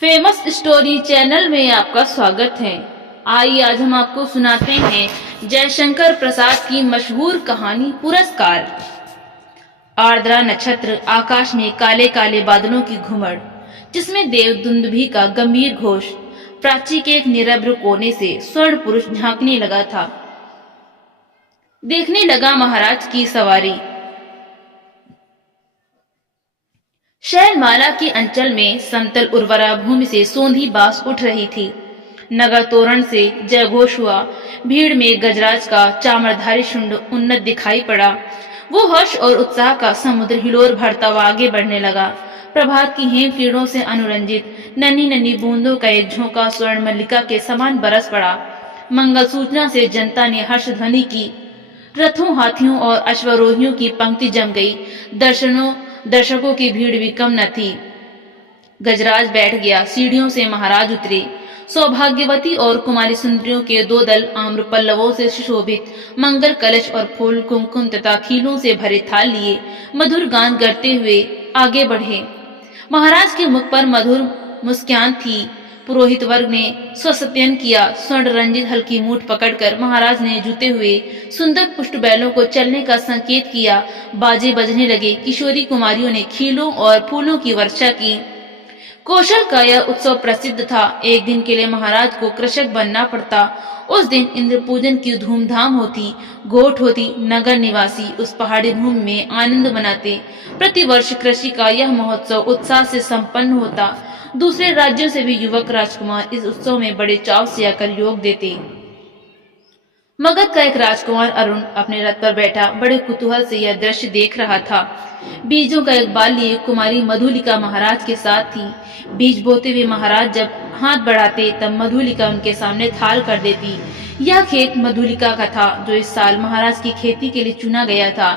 Famous story channel में आपका स्वागत है। आइए आज हम आपको सुनाते हैं जयशंकर प्रसाद की मशहूर कहानी पुरस्कार। आर्द्रा नक्षत्र, आकाश में काले काले बादलों की घुमड़, जिसमें देव दुंदुभी का गंभीर घोष, प्राची के एक निरभ्र कोने से स्वर्ण पुरुष झांकने लगा था। देखने लगा महाराज की सवारी। शैलमाला के अंचल में समतल उर्वरा भूमि से सोंधी बास उठ रही थी। नगर तोरण से जयघोष हुआ। भीड़ में गजराज का चामरधारी शुंड उन्नत दिखाई पड़ा। वो हर्ष और उत्साह का समुद्र हिलोर भरता हुआ आगे बढ़ने लगा। प्रभात की हेम किरणों से अनुरंजित नन्ही नन्ही बूंदों का एक झोंका स्वर्ण मल्लिका के समान बरस पड़ा। मंगल सूचना से जनता ने हर्ष ध्वनि की। रथों, हाथियों और अश्वारोहियों की पंक्ति जम गई। दर्शकों की भीड़ भी कम न थी। गजराज बैठ गया। सीढ़ियों से महाराज उतरे। सौभाग्यवती और कुमारी सुंदरियों के दो दल आम्र पल्लवों से सुशोभित मंगल कलश और फूल, कुमकुम तथा खीलों से भरे थाल लिए मधुर गान करते हुए आगे बढ़े। महाराज के मुख पर मधुर मुस्कान थी। पुरोहित वर्ग ने स्वसत्यन किया। स्वर्ण रंजित हल्की मूठ पकड़कर महाराज ने जूते हुए सुंदर पुष्ट बैलों को चलने का संकेत किया। बाजे बजने लगे। किशोरी कुमारियों ने खीलों और फूलों की वर्षा की। कौशल का यह उत्सव प्रसिद्ध था। एक दिन के लिए महाराज को कृषक बनना पड़ता। उस दिन इंद्र पूजन की धूमधाम होती। गोठ होती। नगर निवासी उस पहाड़ी भूमि में आनंद मनाते। प्रतिवर्ष कृषि का यह महोत्सव उत्साह से संपन्न होता। दूसरे राज्यों से भी युवक राजकुमार इस उत्सव में बड़े चाव से आकर योग देते। मगध का एक राजकुमार अरुण अपने रथ पर बैठा बड़े कुतूहल से यह दृश्य देख रहा था। बीजों का एक बाल लिए कुमारी मधुलिका महाराज के साथ थी। बीज बोते हुए महाराज जब हाथ बढ़ाते तब मधुलिका उनके सामने थाल कर देती। यह खेत मधुलिका का था, जो इस साल महाराज की खेती के लिए चुना गया था।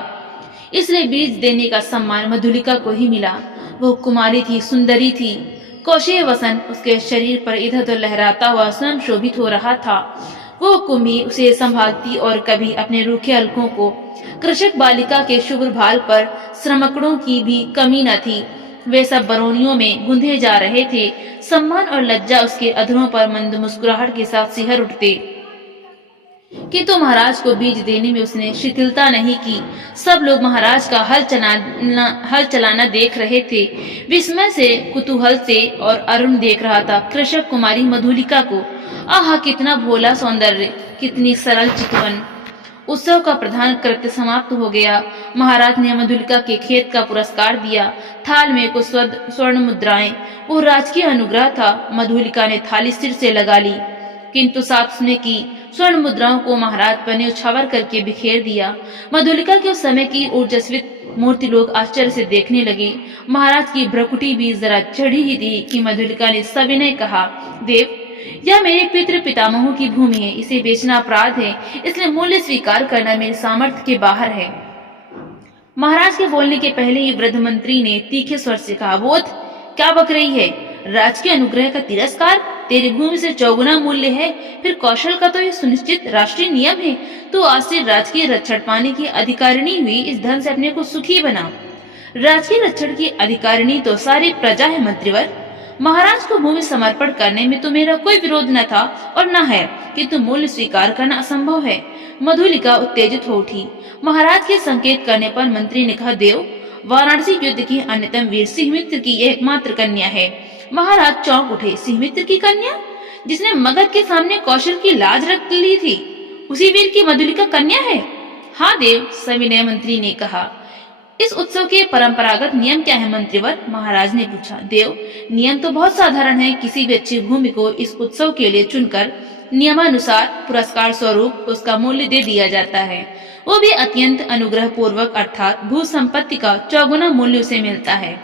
इसलिए बीज देने का सम्मान मधुलिका को ही मिला। वो कुमारी थी, सुंदरी थी। कौशेय वसन उसके शरीर पर इधर उधर लहराता हुआ स्वयं शोभित हो रहा था। वो कुंभी उसे संभालती और कभी अपने रूखे हलकों को। कृषक बालिका के शुभ्र भाल पर श्रमकड़ों की भी कमी न थी। वे सब बरौनियों में गुंधे जा रहे थे। सम्मान और लज्जा उसके अधरों पर मंद मुस्कुराहट के साथ सिहर उठते। किंतु महाराज को बीज देने में उसने शिथिलता नहीं की। सब लोग महाराज का हल चलाना देख रहे थे। विस्मय से, कुतूहल से, और अरुण देख रहा था कृषक कुमारी मधुलिका को। आहा, कितना भोला सौंदर्य, कितनी सरल चितवन। उत्सव का प्रधान कृत्य समाप्त हो गया। महाराज ने मधुलिका के खेत का पुरस्कार दिया। थाल में कुछ स्वर्ण मुद्राएं। वो राजकीय अनुग्रह था। मधुलिका ने थाली सिर से लगा ली, किंतु साथ उसने की स्वर्ण मुद्राओं को महाराज पर ने उछावर करके बिखेर दिया। मधुलिका के उस समय की ऊर्जस्वित मूर्ति लोग आश्चर्य से देखने लगे। महाराज की भ्रुकुटी भी जरा चढ़ी ही थी कि मधुलिका ने सविनय कहा, देव, यह मेरे पितृ पितामहों की भूमि है। इसे बेचना अपराध है, इसलिए मूल्य स्वीकार करना मेरे सामर्थ्य के बाहर है। महाराज के बोलने के पहले ही वृद्ध मंत्री ने तीखे स्वर से कहा, बोध, क्या बक रही है? राजकीय अनुग्रह का तिरस्कार? तेरी भूमि से चौगुना मूल्य है। फिर कौशल का तो यह सुनिश्चित राष्ट्रीय नियम है। तो आज से राजकीय रक्षण पाने की अधिकारिणी हुई। इस धन से अपने को सुखी बना। राजकीय रक्षण की अधिकारिणी तो सारी प्रजा है मंत्रीवर। महाराज को भूमि समर्पण करने में तो मेरा कोई विरोध न था और न है, किंतु मूल्य स्वीकार करना असंभव है। मधुलिका उत्तेजित हो उठी। महाराज के संकेत करने पर मंत्री ने कहा, देव, वाराणसी युद्ध की अन्यतम वीर सिंहमित्र की यह एकमात्र कन्या है। महाराज चौंक उठे। सिंहमित्र की कन्या, जिसने मगध के सामने कौशल की लाज रख ली थी, उसी वीर की मधुलिका कन्या है? हाँ देव, सविनय मंत्री ने कहा। इस उत्सव के परंपरागत नियम क्या है मंत्रीवर? महाराज ने पूछा। देव, नियम तो बहुत साधारण है। किसी भी अच्छी भूमि को इस उत्सव के लिए चुनकर नियमानुसार पुरस्कार स्वरूप उसका मूल्य दे दिया जाता है। वो भी अत्यंत अनुग्रह पूर्वक, अर्थात भू संपत्ति का चौगुना मूल्य उसे मिलता है।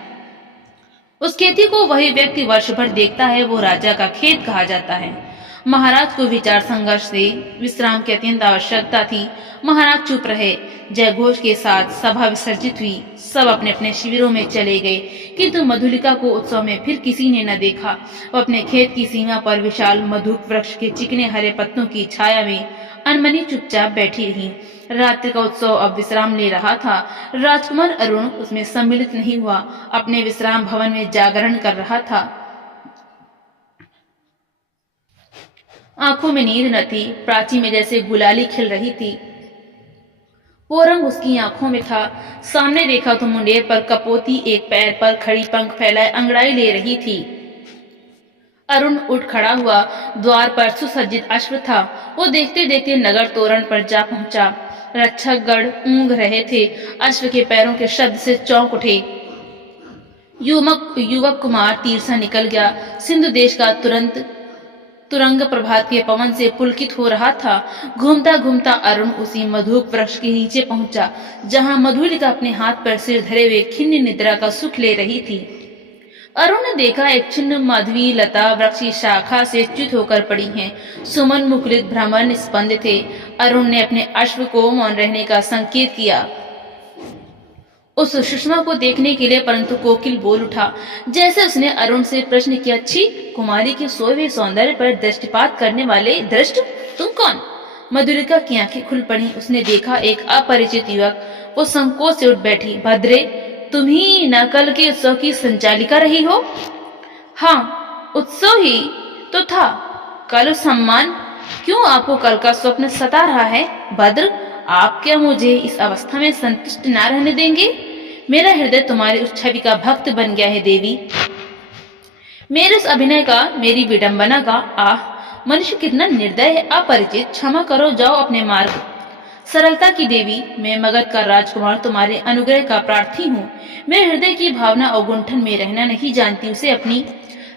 उस खेती को वही व्यक्ति वर्ष भर देखता है, वो राजा का खेत कहा जाता है। महाराज को विचार संघर्ष से विश्राम की अत्यंत आवश्यकता थी। महाराज चुप रहे। जयघोष के साथ सभा विसर्जित हुई। सब अपने अपने शिविरों में चले गए, किंतु मधुलिका को उत्सव में फिर किसी ने न देखा। वो अपने खेत की सीमा पर विशाल मधुक वृक्ष के चिकने हरे पत्तों की छाया में अनमनी चुपचाप बैठी रही। रात्रि का उत्सव अब विश्राम ले रहा था। राजकुमार अरुण उसमें सम्मिलित नहीं हुआ, अपने विश्राम भवन में जागरण कर रहा था। आंखों में नींद न थी, प्राची में जैसे गुलाली खिल रही थी। वो रंग उसकी आंखों में था। सामने देखा तो मुंडेर पर कपोती एक पैर पर खड़ी पंख फैलाए अंगड़ाई ले रही थी। अरुण उठ खड़ा हुआ। द्वार पर सुसज्जित अश्व था। वो देखते देखते नगर तोरण पर जा पहुंचा। रक्षकगण ऊँघ रहे थे। अश्व के पैरों के शब्द से चौंक उठे। युवक कुमार तीर सा निकल गया। सिंधु देश का तुरंग प्रभात के पवन से पुलकित हो रहा था। घूमता घूमता अरुण उसी मधुक वृक्ष के नीचे पहुंचा, जहां मधुलिका अपने हाथ पर सिर धरे हुए खिन्न निद्रा का सुख ले रही थी। अरुण ने देखा एक छिन्न माधवी लता वृक्ष की शाखा से च्युत होकर पड़ी है। सुमन मुकुलित भ्रमर निस्पंद थे। अरुण ने अपने अश्व को मौन रहने का संकेत किया उस सुषमा को देखने के लिए, परंतु कोकिल बोल उठा। जैसे उसने अरुण से प्रश्न किया, छी, कुमारी के सोए हुए सौंदर्य पर दृष्टिपात करने वाले दृष्ट, तुम कौन? मधुलिका की आंखें खुल पड़ी। उसने देखा एक अपरिचित युवक। वो संकोच से उठ बैठी। भद्रे, तुम ही न कल के उत्सव की संचालिका रही हो? हाँ, उत्सव ही तो था। कल सम्मान क्यों आपको कल का स्वप्न सता रहा है? भद्र, आप क्या मुझे इस अवस्था में संतुष्ट न रहने देंगे? मेरा हृदय तुम्हारी उस छवि का भक्त बन गया है देवी। मेरे उस अभिनय का, मेरी विडंबना का, आह, मनुष्य कितना निर्दय है, अपरिचित। क्षमा करो, जाओ अपने मार्ग। सरलता की देवी, मैं मगध का राजकुमार तुम्हारे अनुग्रह का प्रार्थी हूँ। मेरे हृदय की भावना अवगुंठन में रहना नहीं जानती, उसे अपनी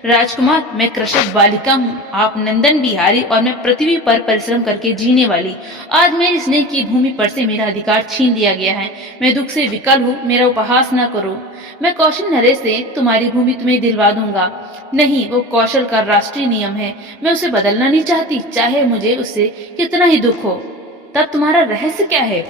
राजकुमार, मैं कृषक बालिका हूँ, आप नंदन बिहारी, और मैं पृथ्वी पर परिश्रम करके जीने वाली। आज मेरी स्नेह की भूमि पर से मेरा अधिकार छीन लिया गया है। मैं दुख से विकल हूँ, मेरा उपहास न करो। मैं कौशल नरेश से तुम्हारी भूमि तुम्हें दिलवा दूंगा। नहीं, वो कौशल का राष्ट्रीय नियम है। मैं उसे बदलना नहीं चाहती, चाहे मुझे उससे कितना ही दुख हो। तब तुम्हारा रहस्य क्या है?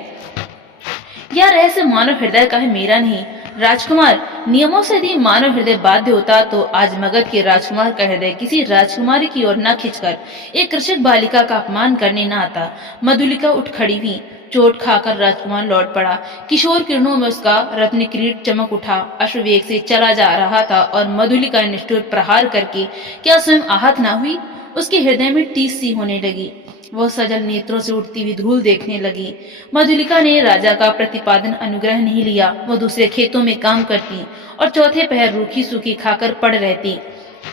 यह रहस्य मानव हृदय का है, मेरा नहीं। राजकुमार, नियमों से यदि मानव हृदय बाध्य होता तो आज मगध के राजकुमार का हृदय किसी राजकुमारी की ओर न खिंचकर एक कृषक बालिका का अपमान करने न आता। मधुलिका उठ खड़ी हुई। चोट खाकर राजकुमार लौट पड़ा। किशोर किरणों में उसका रत्न किरीट चमक उठा। अश्ववेग से चला जा रहा था और मधुलिका निष्ठुर प्रहार करके क्या स्वयं आहत न हुई? उसके हृदय में टीस सी होने लगी। वह सजल नेत्रों से उठती हुई धूल देखने लगी। मधुलिका ने राजा का प्रतिपादन अनुग्रह नहीं लिया। वह दूसरे खेतों में काम करती और चौथे पहर रूखी सूखी खाकर पड़ रहती।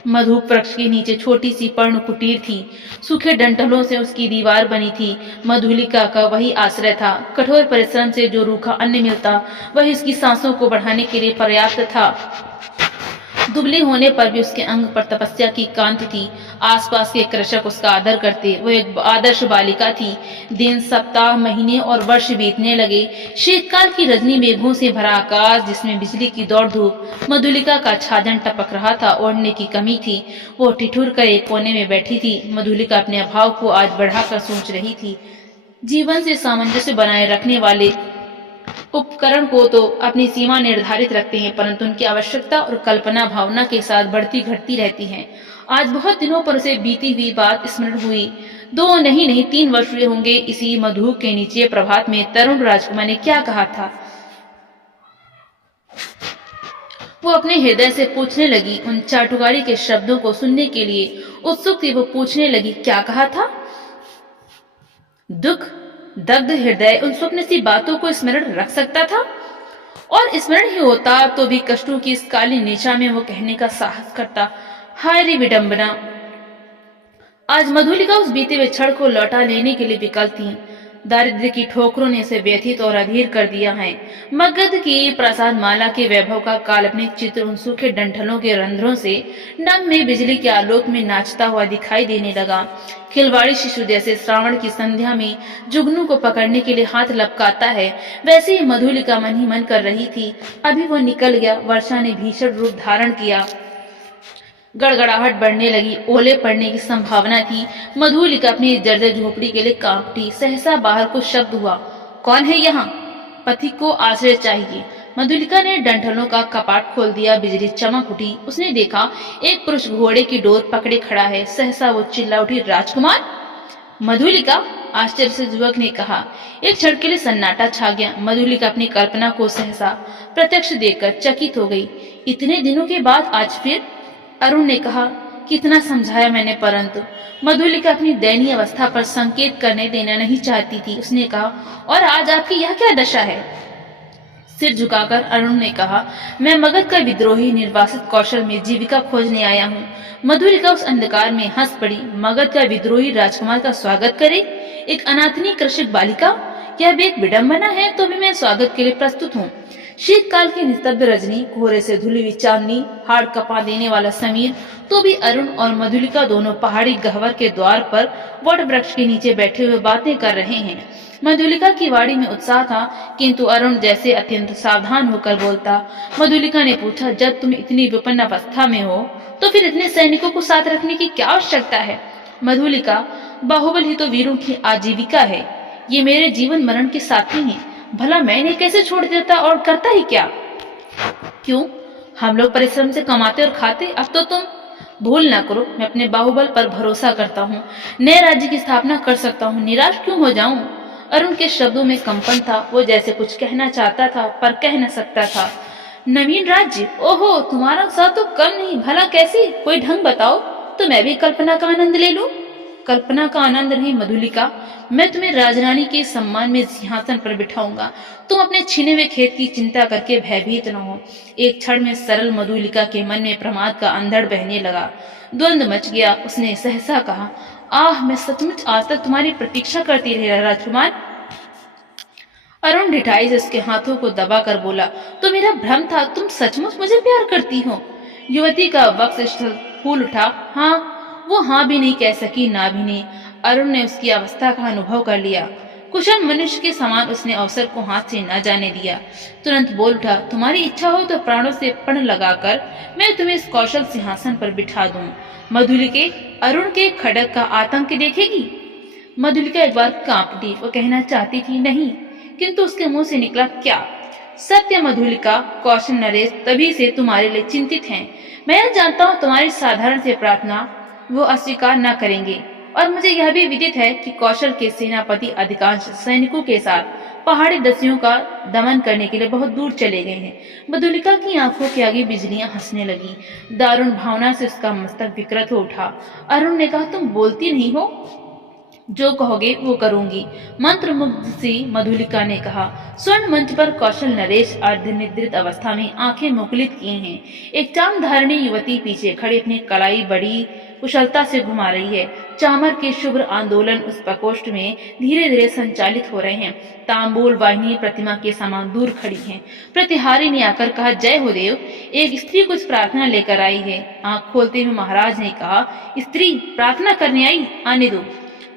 मधुप वृक्ष के नीचे छोटी सी पर्ण कुटीर थी। सूखे डंठलों से उसकी दीवार बनी थी। मधुलिका का वही आश्रय था। कठोर परिश्रम से जो रूखा अन्न मिलता वह इसकी सांसों को बढ़ाने के लिए पर्याप्त था। दुबले होने पर भी उसके अंग पर तपस्या की कांति थी। आसपास के कृषक उसका आदर करते। वो एक आदर्श बालिका थी। दिन, सप्ताह, महीने और वर्ष बीतने लगे। शीतकाल की रजनी मेघों से भरा आकाश, जिसमें बिजली की दौड़ धूप, मधुलिका का छाजन टपक रहा था। ओढ़ने की कमी थी। वो ठिठुर कर एक कोने में बैठी थी। मधुलिका अपने अभाव को आज बढ़ाकर सोच रही थी। जीवन से सामंजस्य बनाए रखने वाले उपकरण को तो अपनी सीमा निर्धारित रखते हैं, परंतु उनकी आवश्यकता और कल्पना भावना के साथ बढ़ती घटती रहती है। आज बहुत दिनों पर उसे बीती हुई बात स्मरण हुई। 2 नहीं 3 वर्ष हुए होंगे इसी मधु के नीचे प्रभात में तरुण राजकुमार ने क्या कहा था। वो अपने हृदय से पूछने लगी। उन चाटुकारी के शब्दों को सुनने के लिए उत्सुक थी। वो पूछने लगी, क्या कहा था? दुख दग्ध हृदय उन स्वप्न सी बातों को स्मरण रख सकता था, और स्मरण ही होता तो भी कष्टों की इस काली निशा में वो कहने का साहस करता। हाय रे विडंबना! आज मधुलिका उस बीते हुए क्षण को लौटा लेने के लिए विकल थी। दारिद्र्य की ठोकरों ने इसे व्यथित और अधीर कर दिया है। मगध की प्रासाद माला के वैभव का काल्पनिक चित्र उन सूखे डंठलों के रंध्रों से नम में बिजली के आलोक में नाचता हुआ दिखाई देने लगा। खिलवाड़ी शिशु जैसे श्रावण की संध्या में जुगनू को पकड़ने के लिए हाथ लपकाता है, वैसे ही मधुलिका मन ही मन कर रही थी। अभी वो निकल गया। वर्षा ने भीषण रूप धारण किया। गड़गड़ाहट बढ़ने लगी। ओले पड़ने की संभावना थी। मधुलिका अपनी जर्जर झोपड़ी के लिए कांपती। सहसा बाहर कुछ शब्द हुआ। कौन है यहाँ? पथिक को आश्रय चाहिए। मधुलिका ने डंठलों का कपाट खोल दिया। बिजली चमक उठी। उसने देखा एक पुरुष घोड़े की डोर पकड़े खड़ा है। सहसा वो चिल्ला उठी, राजकुमार! मधुलिका! आश्चर्य से युवक ने कहा। एक क्षण के लिए सन्नाटा छा गया। मधुलिका अपनी कल्पना को सहसा प्रत्यक्ष देखकर चकित हो गई। इतने दिनों के बाद आज फिर? अरुण ने कहा, कितना समझाया मैंने, परंतु मधुलिका अपनी दयनीय अवस्था पर संकेत करने देना नहीं चाहती थी। उसने कहा, और आज आपकी यह क्या दशा है? सिर झुकाकर अरुण ने कहा, मैं मगध का विद्रोही निर्वासित कौशल में जीविका खोजने आया हूँ। मधुलिका उस अंधकार में हंस पड़ी। मगध का विद्रोही राजकुमार का स्वागत करे? एक अनाथनी कृषक बालिका? यह भी एक विडंबना है, तो भी मैं स्वागत के लिए प्रस्तुत हूँ। शीतकाल की निस्तब्ध रजनी, कोहरे से धुली हुई चांदनी, हाड़ कपा देने वाला समीर, तो भी अरुण और मधुलिका दोनों पहाड़ी गह्वर के द्वार पर वट वृक्ष के नीचे बैठे हुए बातें कर रहे हैं। मधुलिका की वाणी में उत्साह था, किंतु अरुण जैसे अत्यंत सावधान होकर बोलता। मधुलिका ने पूछा, जब तुम इतनी विपन्न अवस्था में हो तो फिर इतने सैनिकों को साथ रखने की क्या आवश्यकता है? मधुलिका, बाहुबल ही तो वीरों की आजीविका है। ये मेरे जीवन मरण के साथी हैं। भला मैं इन्हें कैसे छोड़ देता और करता ही क्या? क्यों? हम लोग परिश्रम से कमाते और खाते। अब तो तुम भूल ना करो, मैं अपने बाहुबल पर भरोसा करता हूँ। नए राज्य की स्थापना कर सकता हूँ। निराश क्यों हो जाऊं? अरुण के शब्दों में कंपन था। वो जैसे कुछ कहना चाहता था पर कह न सकता था। नवीन राज्य? ओहो, तुम्हारा उत्साह तो कम नहीं। भला कैसी? कोई ढंग बताओ तो मैं भी कल्पना का आनंद ले लूं। कल्पना का आनंद नहीं मधुलिका, मैं तुम्हें राजरानी के सम्मान में सिंहासन पर बिठाऊंगा। तुम अपने छिने हुए खेत की चिंता करके भयभीत न हो। एक क्षण में सरल मधुलिका के मन में प्रमाद का अंधड़ बहने लगा। द्वंद्व मच गया। उसने सहसा कहा, आह, मैं सचमुच आज तक तुम्हारी प्रतीक्षा करती रही राजकुमार। अरुण ढिठाई से उसके हाथों को दबाकर बोला, तो मेरा भ्रम था, तुम सचमुच मुझे प्यार करती हो। युवती का वक्ष फूल उठा। हाँ, वो हाँ भी नहीं कह सकी, ना भी नहीं। अरुण ने उसकी अवस्था का अनुभव कर लिया। कुशल मनुष्य के समान उसने अवसर को हाथ से न जाने दिया। तुरंत बोल उठा, तुम्हारी इच्छा हो तो प्राणों से पण लगाकर मैं तुम्हें इस कौशल सिंहासन पर बिठा दूं। मधुलिके, अरुण के खड़क का आतंक देखेगी? मधुलिका एक बार कांप उठी। वो कहना चाहती थी नहीं, किंतु उसके मुंह से निकला क्या? सत्य मधुलिका, कौशल नरेश तभी से तुम्हारे लिए चिंतित हैं। मैं जानता हूँ तुम्हारी साधारण से प्रार्थना वो अस्वीकार न करेंगे, और मुझे यह भी विदित है कि कौशल के सेनापति अधिकांश सैनिकों के साथ पहाड़ी दस्युओं का दमन करने के लिए बहुत दूर चले गए हैं। मधुलिका की आंखों के आगे बिजलियां हंसने लगी। दारुण भावना से उसका मस्तक विकृत हो उठा। अरुण ने कहा, तुम बोलती नहीं हो? जो कहोगे वो करूंगी, मंत्र मुग्ध सी मधुलिका ने कहा। स्वर्ण मंच पर कौशल नरेश अर्धनिद्रित अवस्था में आंखें मुकुलित किए हैं। एक चामधारिणी युवती पीछे खड़ी अपनी कलाई बड़ी कुशलता से घुमा रही है। चामर के शुभ्र आंदोलन उस प्रकोष्ठ में धीरे धीरे संचालित हो रहे हैं। तांबूल वाहिनी प्रतिमा के समान दूर खड़ी है। प्रतिहारी ने आकर कहा, जय हो देव, एक स्त्री कुछ प्रार्थना लेकर आई है। आंख खोलते हुए महाराज ने कहा, स्त्री प्रार्थना करने आई? आने दो।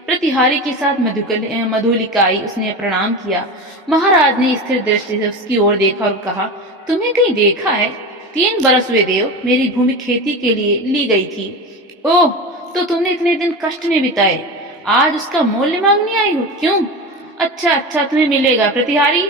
प्रतिहारी के साथ मधुलिका आई। उसने प्रणाम किया। महाराज ने स्थिर दृष्टि से उसकी ओर देखा और कहा, तुम्हें कहीं देखा है? 3 बरस हुए देव, मेरी भूमि खेती के लिए ली गई थी। ओह, तो तुमने इतने दिन कष्ट में बिताए, आज उसका मूल्य मांगने आई हो? क्यों? अच्छा, तुम्हें मिलेगा प्रतिहारी।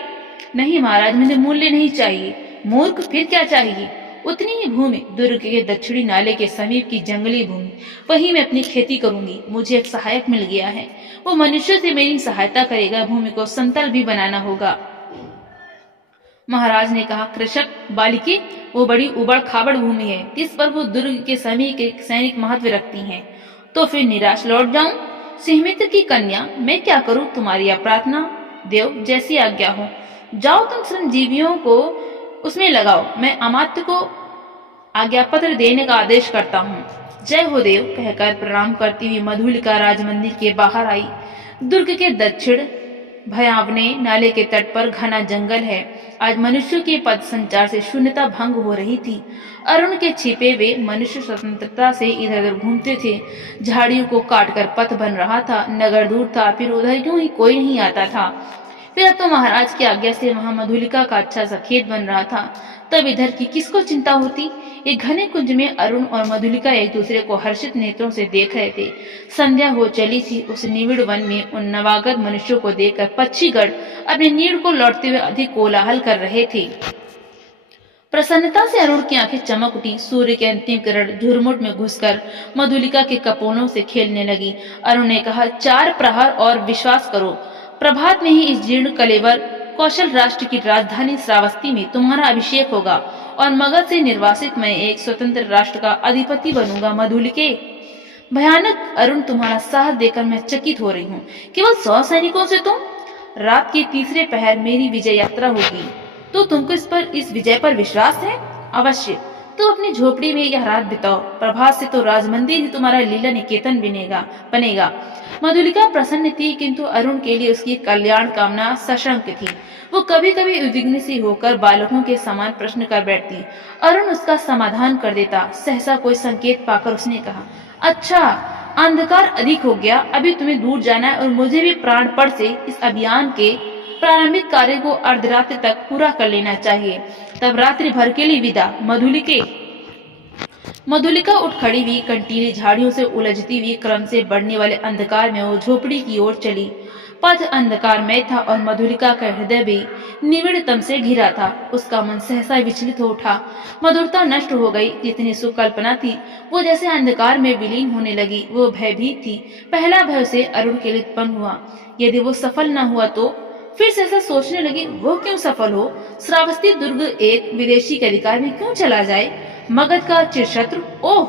नहीं महाराज, मुझे मूल्य नहीं चाहिए। मूर्ख, फिर क्या चाहिए? उतनी ही भूमि, दुर्ग के दक्षिणी नाले के समीप की जंगली भूमि, वहीं मैं अपनी खेती करूंगी। मुझे एक सहायक मिल गया है, वो मनुष्य से मेरी सहायता करेगा। भूमि को समतल भी बनाना होगा। महाराज ने कहा, कृषक बालिके, वो बड़ी उबड़ खाबड़ भूमि है, जिस पर वो दुर्ग के समीप के सैनिक महत्व रखती हैं। तो फिर निराश लौट जाऊं? सिंहमित्र की कन्या, मैं क्या करूं? तुम्हारी यह प्रार्थना। देव, जैसी आज्ञा हो। जाओ, तुम श्रमजीवियों को उसमें लगाओ। मैं अमात्य को आज्ञा पत्र देने का आदेश करता हूँ। जय हो देव कहकर प्रणाम करती हुई मधुलिका राजमंदिर के बाहर आई। दुर्ग के दक्षिण भयावने नाले के तट पर घना जंगल है। आज मनुष्यों के पद संचार से शून्यता भंग हो रही थी। अरुण के छिपे हुए मनुष्य स्वतंत्रता से इधर उधर घूमते थे। झाड़ियों को काटकर पथ बन रहा था। नगर दूर था, फिर उधर यूं ही कोई नहीं आता था। फिर अब तो महाराज की आज्ञा से वहां मधुलिका का अच्छा सा खेत बन रहा था। तब इधर की किसको चिंता होती? एक घने कुंज में अरुण और मधुलिका एक दूसरे को हर्षित नेत्रों से देख रहे थे। संध्या हो चली थी। उस निविड़ वन में उन नवागत मनुष्यों को देखकर पक्षीगण अपने नीड़ को लौटते हुए अधिक कोलाहल कर रहे थे। प्रसन्नता से अरुण की आंखें चमक उठी। सूर्य के अंतिम किरण झुरमुट में घुसकर मधुलिका के कपोलों से खेलने लगी। अरुण ने कहा, 4 प्रहर और विश्वास करो, प्रभात में ही इस जीर्ण कलेवर कौशल राष्ट्र की राजधानी श्रावस्ती में तुम्हारा अभिषेक होगा और मगध से निर्वासित मैं एक स्वतंत्र राष्ट्र का अधिपति बनूंगा। मधुलिके, भयानक अरुण, तुम्हारा साहस देखकर मैं चकित हो रही हूँ। केवल 100 सैनिकों से तुम? रात के तीसरे पहर मेरी विजय यात्रा होगी, तो तुमको इस विजय पर विश्वास है? अवश्य। तुम अपनी झोपड़ी में यह रात बिताओ, प्रभात से तो राजमंदिर ही तुम्हारा लीला निकेतन बनेगा। मधुलिका प्रसन्न थी, किंतु अरुण के लिए उसकी कल्याण कामना सशंक थी। वो कभी कभी उद्विग्न सी होकर बालकों के समान प्रश्न कर बैठती। अरुण उसका समाधान कर देता। सहसा कोई संकेत पाकर उसने कहा, अच्छा, अंधकार अधिक हो गया, अभी तुम्हें दूर जाना है और मुझे भी प्राणपण से इस अभियान के प्रारंभिक कार्य को अर्धरात्रि तक पूरा कर लेना चाहिए। तब रात्रि भर के लिए विदा। मधुलिका उठ खड़ी हुई, कंटीली झाड़ियों से उलझती हुई क्रम से बढ़ने वाले अंधकार में वो झोपड़ी की ओर चली। पथ अंधकारमय था और मधुलिका का हृदय भी निविड़तम से घिरा था। उसका मन सहसा विचलित हो उठा। मधुरता नष्ट हो गई। जितनी सुकल्पना थी वो जैसे अंधकार में विलीन होने लगी। वो भयभीत थी। पहला भय उसे अरुण के लिए उत्पन्न हुआ। यदि वो सफल न हुआ तो? फिर से ऐसा सोचने लगी, वो क्यों सफल हो? श्रावस्ती दुर्ग एक विदेशी के अधिकार में क्यों चला जाए? मगध का चिरशत्रु, ओह,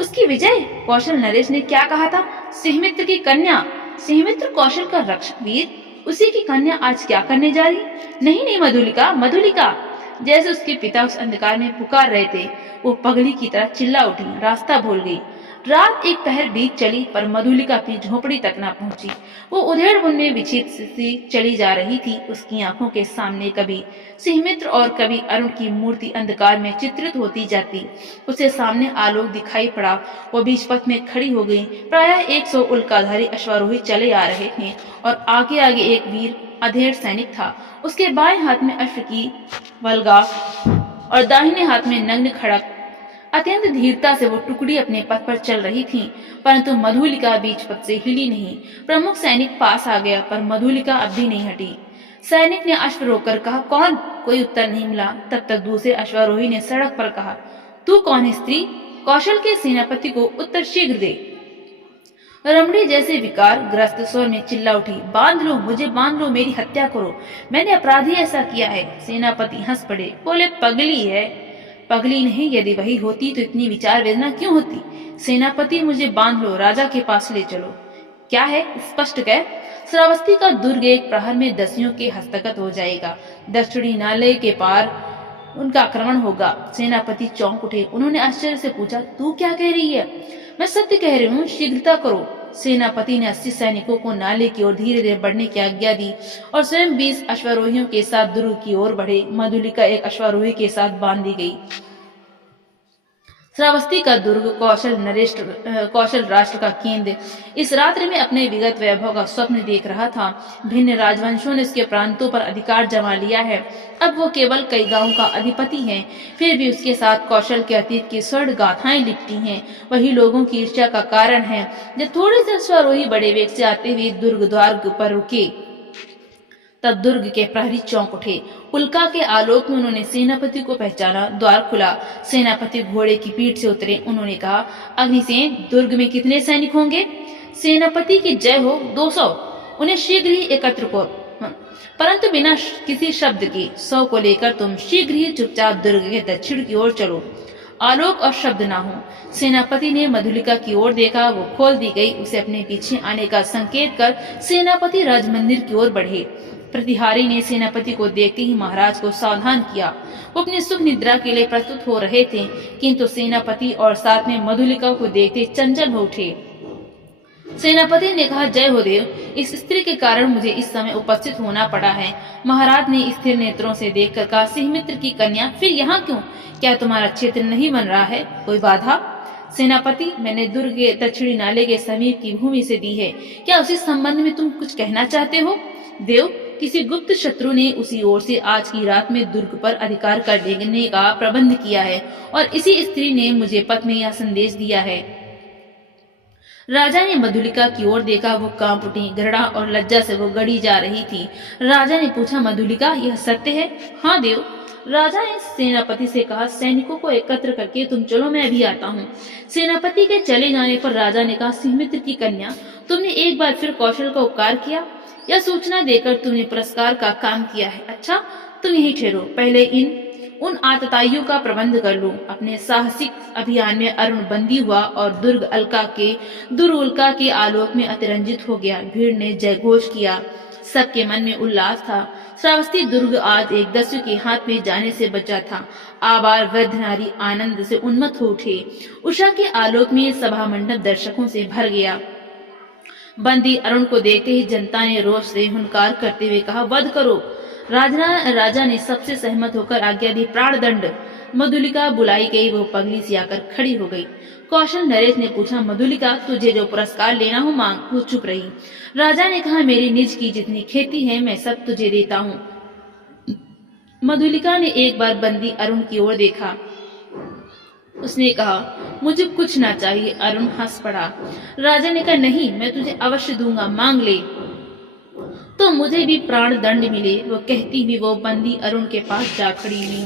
उसकी विजय! कौशल नरेश ने क्या कहा था? सिंहमित्र की कन्या। सिंहमित्र कौशल का रक्षक वीर, उसी की कन्या आज क्या करने जा रही? नहीं नहीं मधुलिका, मधुलिका, जैसे उसके पिता उस अंधकार में पुकार रहे थे, वो पगली की तरह चिल्ला उठी। रास्ता भूल गई। रात एक पहर बीत चली पर मधुलिका अपनी झोपड़ी तक न पहुंची। वो उधेड़-बुन में विचित्र सी चली जा रही थी। उसकी आंखों के सामने कभी सिंहमित्र और कभी अरुण की मूर्ति अंधकार में चित्रित होती जाती। उसे सामने आलोक दिखाई पड़ा। वो बीच पथ में खड़ी हो गई। प्रायः 100 उल्काधारी अश्वारोही चले आ रहे थे और आगे आगे एक वीर अधेड़ सैनिक था। उसके बाएं हाथ में अश्व की वल्गा और दाहिने हाथ में नग्न खड़ग। अत्यंत धीरता से वो टुकड़ी अपने पथ पर चल रही थी, परंतु मधुलिका बीच पथ से हिली नहीं। प्रमुख सैनिक पास आ गया पर मधुलिका अब भी नहीं हटी। सैनिक ने अश्व रोककर कहा, कौन? कोई उत्तर नहीं मिला। तब तक दूसरे अश्वारोही ने सड़क पर कहा, तू कौन है स्त्री? कौशल के सेनापति को उत्तर शीघ्र दे। रमणी जैसे विकार ग्रस्त स्वर में चिल्ला उठी, बांध लो, मुझे बांध लो, मेरी हत्या करो, मैंने अपराधी ऐसा किया है। सेनापति हंस पड़े, बोले, पगली है। पगली नहीं, यदि वही होती तो इतनी विचार वेदना क्यों होती? सेनापति, मुझे बांध लो, राजा के पास ले चलो। क्या है, स्पष्ट कह। श्रावस्ती का दुर्ग एक प्रहर में दसियों के हस्तगत हो जाएगा। दक्षिणी नाले के पार उनका आक्रमण होगा। सेनापति चौंक उठे। उन्होंने आश्चर्य से पूछा, तू क्या कह रही है? मैं सत्य कह रही हूँ, शीघ्रता करो। सेनापति ने 80 सैनिकों को नाले की ओर धीरे धीरे बढ़ने की आज्ञा दी और स्वयं 20 अश्वारोहियों के साथ दुर्ग की ओर बढ़े। मधुलिका एक अश्वारोही के साथ बांध दी गई। श्रावस्ती का दुर्ग कौशल राष्ट्र का केंद्र इस रात्रि में अपने विगत वैभव का स्वप्न देख रहा था। भिन्न राजवंशों ने उसके प्रांतों पर अधिकार जमा लिया है। अब वो केवल कई गांवों का अधिपति है, फिर भी उसके साथ कौशल के अतीत की स्वर्ण गाथाएं लिपटी हैं। वही लोगों की ईर्ष्या का कारण है। जब थोड़े से अश्वारोही बड़े वेग से आते हुए दुर्ग द्वार पर रुके, तब दुर्ग के प्रहरी चौंक उठे। उल्का के आलोक में उन्होंने सेनापति को पहचाना। द्वार खुला। सेनापति घोड़े की पीठ से उतरे। उन्होंने कहा, अग्निसेन, दुर्ग में कितने सैनिक होंगे? सेनापति की जय हो, 200। उन्हें शीघ्र ही एकत्र करो, परंतु बिना किसी शब्द के। 100 को लेकर तुम शीघ्र ही चुपचाप दुर्ग के दक्षिण की ओर चलो, आलोक और शब्द ना हो। सेनापति ने मधुलिका की ओर देखा। वो खोल दी गई। उसे अपने पीछे आने का संकेत कर सेनापति राजमंदिर की ओर बढ़े। प्रतिहारी ने सेनापति को देखते ही महाराज को सावधान किया। वो अपनी सुख निद्रा के लिए प्रस्तुत हो रहे थे, किंतु सेनापति और साथ में मधुलिका को देखते चंचल हो उठे। सेनापति ने कहा, जय हो देव, इस स्त्री के कारण मुझे इस समय उपस्थित होना पड़ा है। महाराज ने स्थिर नेत्रों से देखकर कहा, सिंहमित्र की कन्या फिर यहाँ क्यों? क्या तुम्हारा क्षेत्र नहीं बन रहा है? कोई बाधा? सेनापति, मैंने दुर्ग के दक्षिणी नाले के समीप की भूमि से दी है। क्या उसी संबंध में तुम कुछ कहना चाहते हो? देव, किसी गुप्त शत्रु ने उसी ओर से आज की रात में दुर्ग पर अधिकार कर लेने का प्रबंध किया है और इसी स्त्री ने मुझे पथ में यह संदेश दिया है। राजा ने मधुलिका की ओर देखा। वो कांप उठी। घृणा और लज्जा से वो गड़ी जा रही थी। राजा ने पूछा, मधुलिका, यह सत्य है? हाँ देव। राजा ने सेनापति से कहा, सैनिकों को एकत्र करके तुम चलो, मैं अभी आता हूँ। सेनापति के चले जाने पर राजा ने कहा, सिंहमित्र की कन्या, तुमने एक बार फिर कौशल का उपकार किया। यह सूचना देकर तुमने पुरस्कार का काम किया है। अच्छा, तुम यहीं ठहरो, पहले इन उन आतताइयों का प्रबंध कर लूं। अपने साहसिक अभियान में अरुण बंदी हुआ और दुर्ग उल्का के आलोक में अतिरंजित हो गया। भीड़ ने जयघोष किया, सबके मन में उल्लास था। श्रावस्ती दुर्ग आज एक दस्यु के हाथ में जाने से बचा था। आबाल वृद्ध नारी आनंद से उन्मत्त हो उठे। उषा के आलोक में सभा मंडप दर्शकों से भर गया। बंदी अरुण को देखते ही जनता ने रोष से हुंकार करते हुए कहा, वध करो। राजा ने सबसे सहमत होकर आज्ञा दी, प्राण दंड। मधुलिका बुलाई गई, वो पगली सी आकर खड़ी हो गई। कौशल नरेश ने पूछा, मधुलिका तुझे जो पुरस्कार लेना हो मांग। वो चुप रही। राजा ने कहा, मेरी निज की जितनी खेती है मैं सब तुझे देता हूँ। मधुलिका ने एक बार बंदी अरुण की ओर देखा। उसने कहा, मुझे कुछ ना चाहिए। अरुण हंस पड़ा। राजा ने कहा, नहीं मैं तुझे अवश्य दूंगा, मांग ले तो मुझे भी प्राण दंड मिले। वो कहती हुई वो बंदी अरुण के पास जा खड़ी हुई।